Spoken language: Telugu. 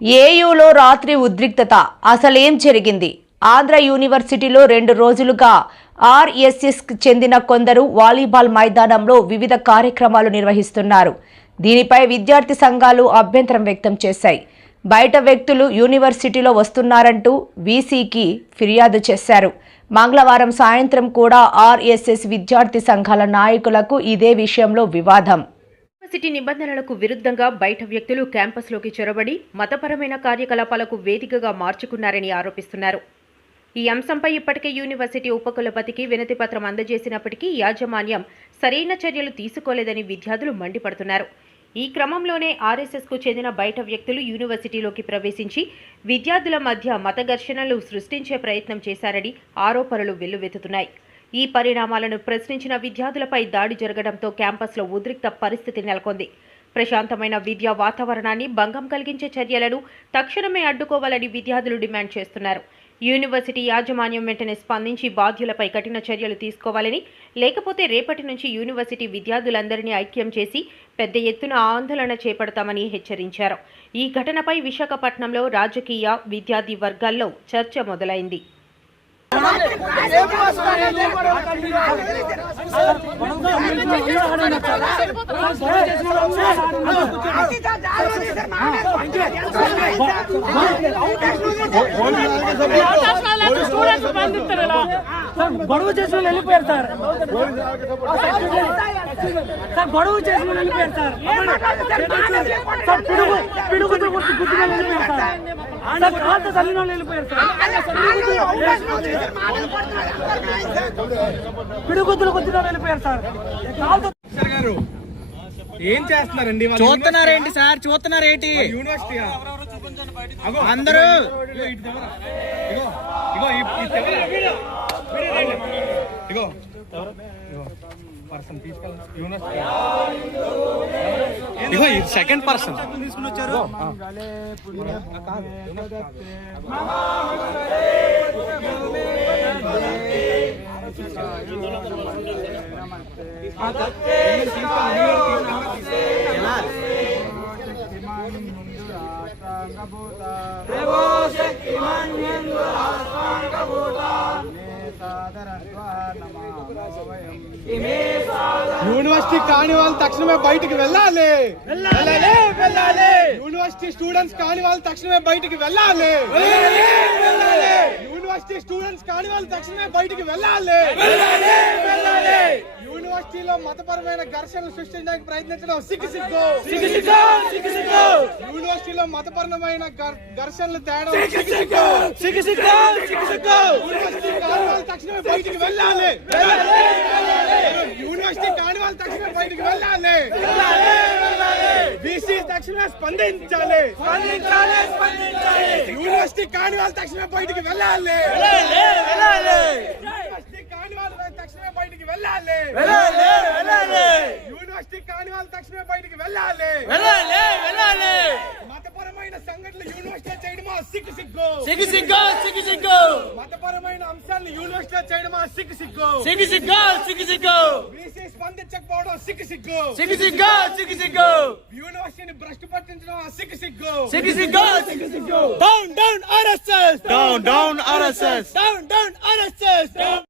ఏయూలో రాత్రి ఉద్రిక్తత అసలేం జరిగింది? ఆంధ్ర యూనివర్సిటీలో 2 రోజులుగా ఆర్ఎస్ఎస్కి చెందిన కొందరు వాలీబాల్ మైదానంలో వివిధ కార్యక్రమాలు నిర్వహిస్తున్నారు. దీనిపై విద్యార్థి సంఘాలు అభ్యంతరం వ్యక్తం చేశాయి. బయట వ్యక్తులు యూనివర్సిటీలో వస్తున్నారంటూ వీసీకి ఫిర్యాదు చేశారు. మంగళవారం సాయంత్రం కూడా ఆర్ఎస్ఎస్ విద్యార్థి సంఘాల నాయకులకు ఇదే విషయంలో వివాదం. యూనివర్సిటీ నిబంధనలకు విరుద్ధంగా బయట వ్యక్తులు క్యాంపస్లోకి చొరబడి మతపరమైన కార్యకలాపాలకు వేదికగా మార్చుకున్నారని ఆరోపిస్తున్నారు. ఈ అంశంపై ఇప్పటికే యూనివర్సిటీ ఉపకులపతికి వినతి పత్రం అందజేసినప్పటికీ యాజమాన్యం సరైన చర్యలు తీసుకోలేదని విద్యార్థులు మండిపడుతున్నారు. ఈ క్రమంలోనే ఆర్ఎస్ఎస్కు చెందిన బయట వ్యక్తులు యూనివర్సిటీలోకి ప్రవేశించి విద్యార్థుల మధ్య మత ఘర్షణలు సృష్టించే ప్రయత్నం చేశారని ఆరోపణలు వెల్లువెత్తుతున్నాయి. ఈ పరిణామాలను ప్రశ్నించిన విద్యార్థులపై దాడి జరగడంతో క్యాంపస్లో ఉద్రిక్త పరిస్థితి నెలకొంది. ప్రశాంతమైన విద్యా వాతావరణాన్ని భంగం కలిగించే చర్యలను తక్షణమే అడ్డుకోవాలని విద్యార్థులు డిమాండ్ చేస్తున్నారు. యూనివర్సిటీ యాజమాన్యం వెంటనే స్పందించి బాధ్యులపై కఠిన చర్యలు తీసుకోవాలని, లేకపోతే రేపటి నుంచి యూనివర్సిటీ విద్యార్థులందరినీ ఐక్యం చేసి పెద్ద ఎత్తున ఆందోళన చేపడతామని హెచ్చరించారు. ఈ ఘటనపై విశాఖపట్నంలో రాజకీయ విద్యార్థి వర్గాల్లో చర్చ మొదలైంది. గొడవ చేసి వెళ్ళిపోయారు సార్. గొడవ చేసి వెళ్ళిపోయారు సార్. పిడుగుతో గుర్తుగా వెళ్ళిపోయారు సార్. కాళ్ళతో తల్లిన వాళ్ళు వెళ్ళిపోయారు సార్. పిడుగుతులు కొద్దిగా వెళ్ళిపోయారు సార్. ఏం చేస్తున్నారండి? చూస్తున్నారేంటి సార్? చూస్తున్నారేంటి? యూనివర్సిటీ అందరూ ఇగో పర్సన్ తీసుకెళ్ళి యూనివర్సిటీ ఇగో ఈ సెకండ్ పర్సన్ తీసుకుని వచ్చారు. యూనివర్సిటీ కాని వాళ్ళు తక్షణమే బయటికి వెళ్ళాలి. యూనివర్సిటీ స్టూడెంట్స్ కాని వాళ్ళు తక్షణమే బయటికి వెళ్ళాలి. యూనివర్సిటీ స్టూడెంట్స్ కాని వాళ్ళు తక్షణమే బయటికి వెళ్ళాలి. యూనివర్సిటీలో మతపరమైన ఘర్షణలు సృష్టించడానికి ప్రయత్నించడం సిగ్గు. యూనివర్సిటీలో మతపరమైన ఘర్షణలు తేడం యూనివర్సిటీ కాని వాళ్ళు తక్షణమే బయటికి వెళ్ళాలి. యూనివర్సిటీ కాని వాళ్ళు తక్షణమే బయటికి వెళ్ళాలి. బీసీ తక్షణమే స్పందించాలి. యూనివర్సిటీ కాని వాళ్ళు తక్షణమే బయటికి వెళ్ళాలి. యూనివర్సిటీ కాని వాళ్ళు తక్షణమే బయటికి వెళ్ళాలి. యూనివర్సిటీ కాని వాళ్ళు తక్షణమే బయటికి వెళ్ళాలి. మతపరమైన సంఘటనలు యూనివర్సిటీలో చేయడమా సిగ్గు. మతపరమైన అంశాలను యూనివర్సిటీలో చేయడమా సిగ్గు. బీసీ స్పందించకపోవడం సిగ్గు. యూనివర్సిటీని భ్రష్టు పట్టించడం సిగ్గు. Down RSS.